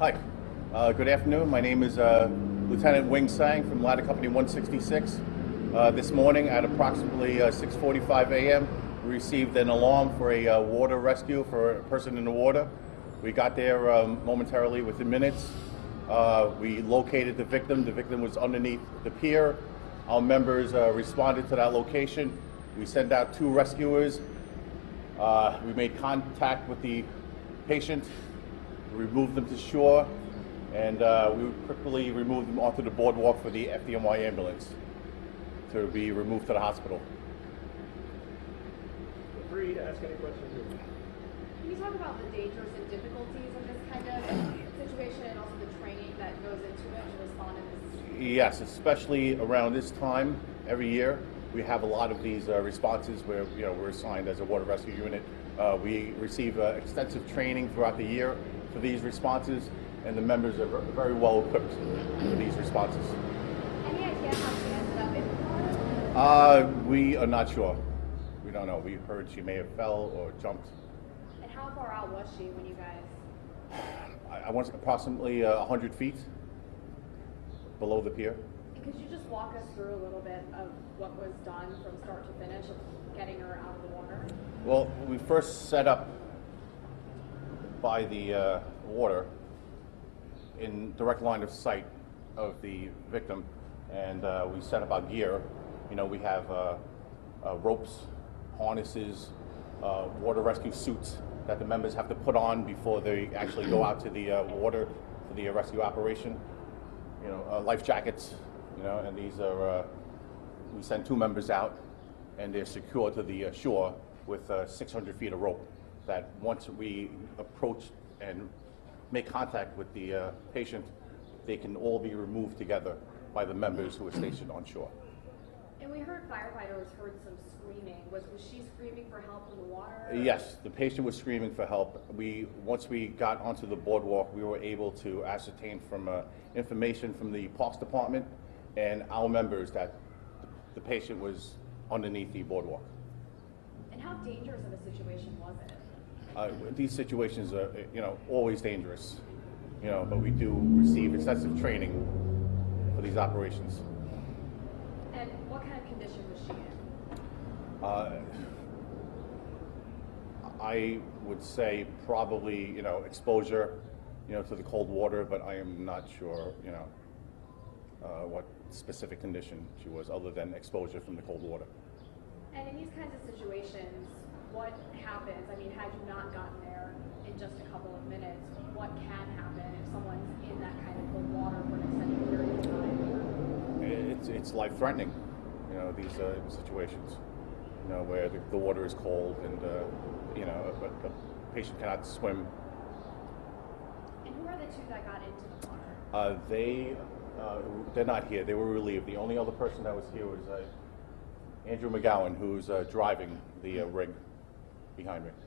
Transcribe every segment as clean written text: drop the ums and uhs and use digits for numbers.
Hi. Good afternoon. My name is Lieutenant Wing Sang from Ladder Company 166. This morning at approximately 6:45 a.m., we received an alarm for a water rescue for a person in the water. We got there momentarily within minutes. We located the victim. The victim was underneath the pier. Our members responded to that location. We sent out 2 rescuers. We made contact with the patient, removed them to shore, and we quickly removed them onto the boardwalk for the FDNY ambulance to be removed to the hospital. Feel free to ask any questions. Can you talk about the dangers and difficulties of this kind of situation and also the training that goes into it to respond in this? Yes, especially around this time every year, we have a lot of these responses where we're assigned as a water rescue unit. We receive extensive training throughout the year for these responses, and the members are very well equipped for these responses. Any idea how she ended up in the water? We are not sure. We don't know. We heard she may have fell or jumped. And how far out was she when you guys? I want to say approximately 100 feet below the pier. And could you just walk us through a little bit of what was done from start to finish of getting her out of the water? Well, we first set up by the water in direct line of sight of the victim, and we set up our gear. We have ropes, harnesses, water rescue suits that the members have to put on before they actually go out to the water for the rescue operation. Life jackets, and these are, we send 2 members out, and they're secured to the shore with 600 feet of rope that once we approach and make contact with the patient, they can all be removed together by the members who are stationed on shore. And we heard firefighters heard some screaming. Was she screaming for help in the water? Yes, the patient was screaming for help. Once we got onto the boardwalk, we were able to ascertain from information from the Parks Department and our members that the patient was underneath the boardwalk. And how dangerous of a situation was it? These situations are, always dangerous, but we do receive extensive training for these operations. And what kind of condition was she in? I would say probably, exposure, to the cold water, but I am not sure, what specific condition she was other than exposure from the cold water. And in these kinds of situations, what happens? I mean, had you not gotten there in just a couple of minutes, what can happen if someone's in that kind of cold water for an extended period of time? It's life-threatening, these situations, where the water is cold and, a patient cannot swim. And who are the 2 that got into the water? They're not here. They were relieved. The only other person that was here was Andrew McGowan, who's driving the rig behind me. Okay.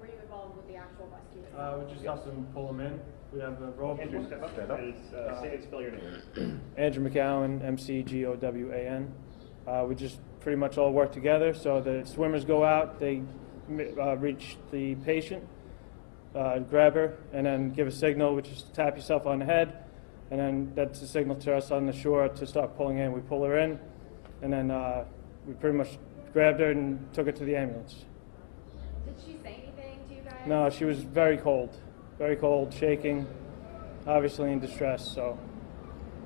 Were you involved with the actual rescue? We just helped them pull them in. We have a rope. Andrew, step up. Stand up. Say and spell your name. Andrew McGowan, McGowan. We just pretty much all work together. So the swimmers go out, they reach the patient, grab her, and then give a signal, which is to tap yourself on the head. And then that's a signal to us on the shore to start pulling in. We pull her in, and then we pretty much grabbed her and took her to the ambulance. Did she say anything to you guys? No, she was very cold, shaking, obviously in distress. So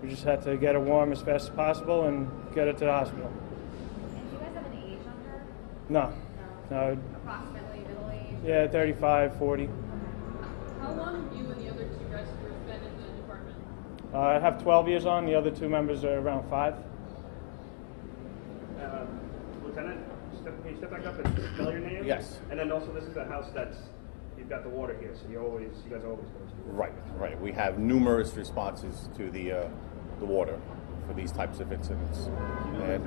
we just had to get her warm as fast as possible and get her to the hospital. And do you guys have an age on her? No. No. Approximately middle age? Yeah, 35, 40. How long have you and the other 2 rescuers been in the department? I have 12 years on. The other 2 members are around 5. Lieutenant, can you step back up and spell your name? Yes. And then also, this is a house you've got the water here, so you guys always go to. Right. We have numerous responses to the water for these types of incidents. And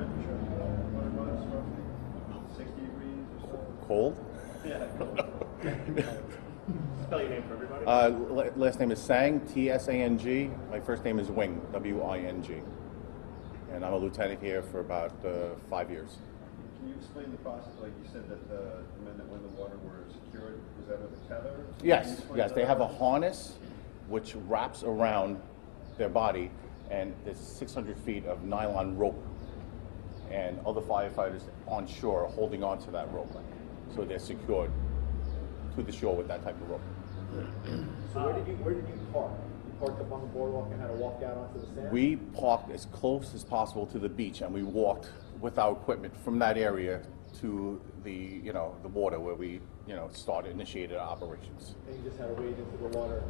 cold? Yeah. Spell your name for everybody. Last name is Sang, T-S-A-N-G. My first name is Wing, W-I-N-G. And I'm a lieutenant here for about 5 years. Can you explain the process? Like you said that the men that went in the water were secured. Was that with a tether? Yes. They have a harness which wraps around their body, and there's 600 feet of nylon rope, and other firefighters on shore are holding on to that rope, so they're secured to the shore with that type of rope. So where did you park? You parked up on the boardwalk and had to walk out onto the sand? We parked as close as possible to the beach, and we walked with our equipment from that area to the water where we initiated our operations. And you just had to wade into the water?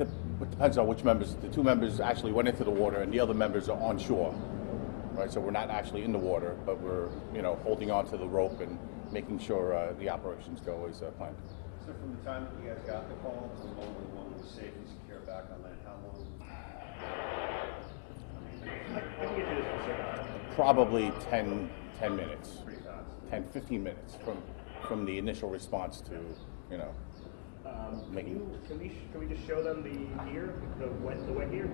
It depends on which members. The two members actually went into the water, and the other members are on shore, right? So we're not actually in the water, but we're holding on to the rope and making sure the operations go as planned. So from the time that you guys got the call to the moment when the woman was safe and secure back on land, how long? I can get you this specific. Probably 10 minutes, Pretty fast. 10, 15 minutes from the initial response to making. Can we just show them the gear, the wet gear?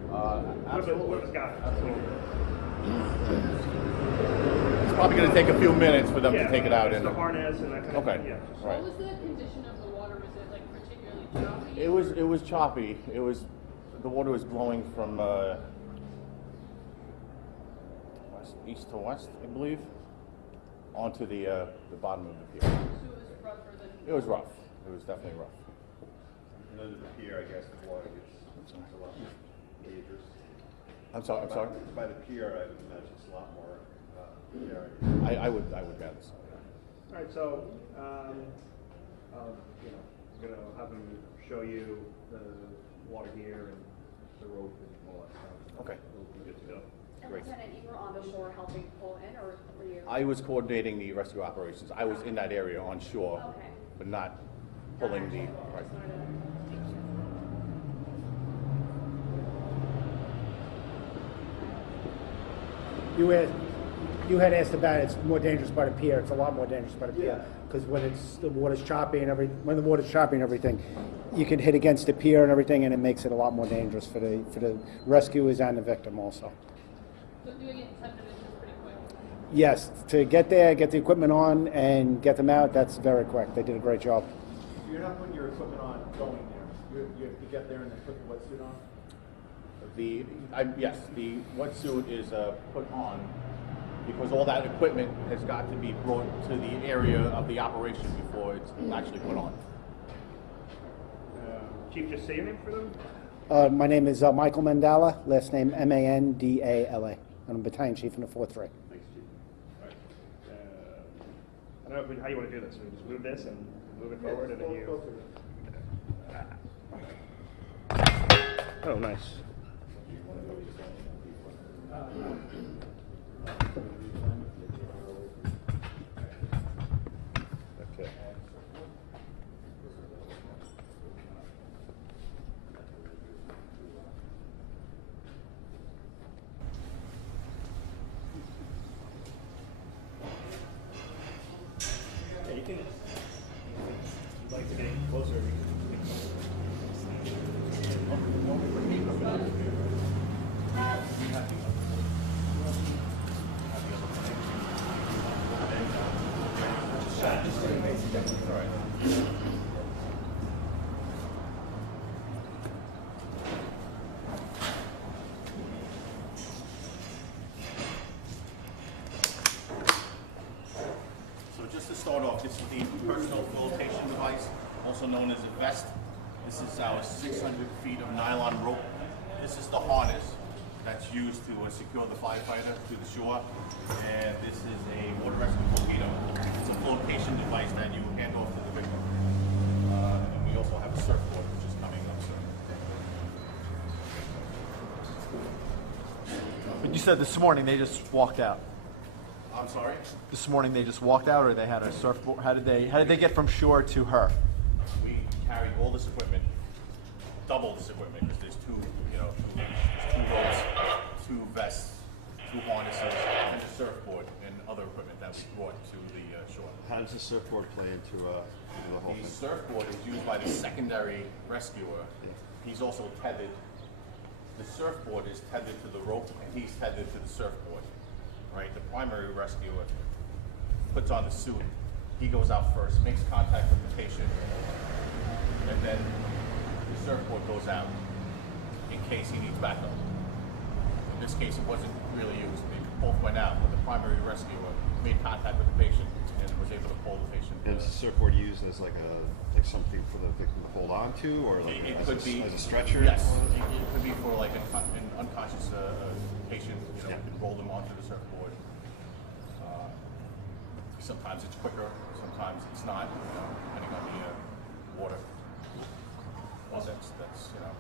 Absolutely. Whoever's got it. It's probably going to take a few minutes for them to take it out. The harness and that kind of Okay. thing. Yeah. Right. What was the condition of the water? Was it like particularly choppy? It was choppy. The water was blowing from east to west, I believe, onto the bottom of the pier. So it was rougher than. It was rough. It was definitely rough. And under the pier, I guess the water gets a lot more dangerous. I'm sorry. By the pier, I would imagine it's a lot more dangerous. I would gather so. All right, so I'm gonna have them show you the water gear and the rope and all that stuff. Okay. We'll be good to go. And Great. Lieutenant, you were on the shore helping pull in, or were you? I was coordinating the rescue operations. I was in that area on shore, Okay. but not pulling the. Just Right. wanted to make sure. You had asked about it's more dangerous by the pier. It's a lot more dangerous by the pier Yeah. because when the water's choppy and everything, you can hit against the pier and everything, and it makes it a lot more dangerous for the rescuers and the victim also. So doing it in 10 minutes is pretty quick. Yes, to get there, get the equipment on, and get them out, that's very quick. They did a great job. You're not putting your equipment on going there. You have to get there and then put the wetsuit on? Yes, the wetsuit is put on because all that equipment has got to be brought to the area of the operation before it's actually put on. Chief, just say your name for them. My name is Michael Mandala, last name Mandala. I'm battalion chief in the 4th Ray. Thanks, Chief. All right. I don't know how you want to do this. We just move this and move it forward, and then you. Oh, nice. Okay. Yeah, you can. If you'd like to get closer, we can. So just to start off, this is the personal flotation device, also known as a vest. This is our 600 feet of nylon rope. This is the harness that's used to secure the firefighter to the shore. And this is a water rescue torpedo. It's a flotation device that you hand off to the victim. And we also have a surfboard, which is coming up soon. But you said this morning they just walked out. I'm sorry? This morning they just walked out, or they had a surfboard. How did they get from shore to her? We carried all this equipment, double this equipment, because there's two ropes, two vests, two harnesses, and a surfboard, and other equipment that we brought to the shore. How does the surfboard play into the whole The thing? surfboard is used by the secondary rescuer. He's also tethered. The surfboard is tethered to the rope, and he's tethered to the surfboard. Right? The primary rescuer puts on the suit. He goes out first, makes contact with the patient, and then surfboard goes out in case he needs backup. In this case, it wasn't really used. They both went out, but the primary rescuer made contact with the patient and was able to pull the patient. And is the surfboard used as like something for the victim to hold on to, or like It as, could be as a stretcher? Yes, it could be for like an unconscious patient. You know, Yeah. you can roll them onto the surfboard. Sometimes it's quicker, sometimes it's not. You know, depending on the water. Well, that's you know.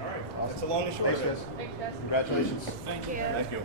All right. That's a long and short Thanks, of it. guys. Thanks, guys. Congratulations. Thank you. Thank you.